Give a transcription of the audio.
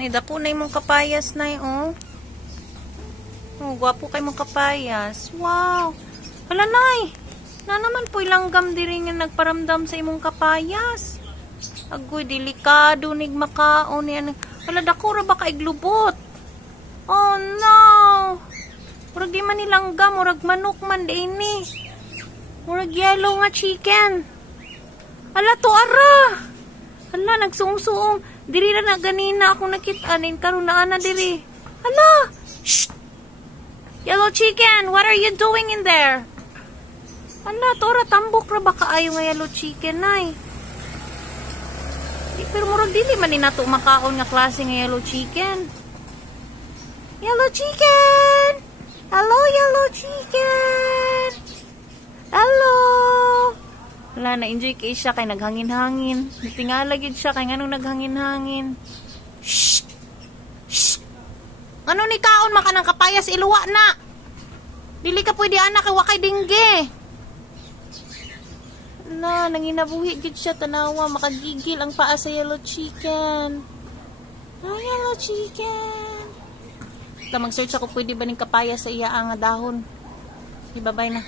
Nay, dapo na imong kapayas, nay, oh. Oh, gwapo kay mong kapayas. Wow. Hala, nay. Na naman po ilanggam diri nga nagparamdam sa imong kapayas. Agoy, delikado nig makaon yan. Hala, dako ra ba ka iglubot? Oh, no. Murag di man nilanggam, murag manok man din ni. Murag yellow nga chicken. Hala, to ara. Hala, nagsuong-suong. Diri na ganina ako nakita-anin karon na ana diri. Hala. Shh. Yellow chicken, what are you doing in there? Hala, tora tambok ra ba kaayo nga yellow chicken nay? Pero murag dili man ni nato makaon nga klase nga yellow chicken. Yellow chicken. Hello, yellow chicken. Hello. Wala, na-enjoy kay siya kay naghangin-hangin. Natingala gid siya kay nganong naghangin-hangin. Shh! Shh! Ano ni kaon maka ng kapayas iluwa na? Dili ka pwede anak kay wakay dingge. Na, nanginabuhi gid siya tanawa makagigil ang paa sa yellow chicken. Ah, yellow chicken. Ta mag-search ako pwede ba ning kapayas sa iya ang dahon. Ibabay na.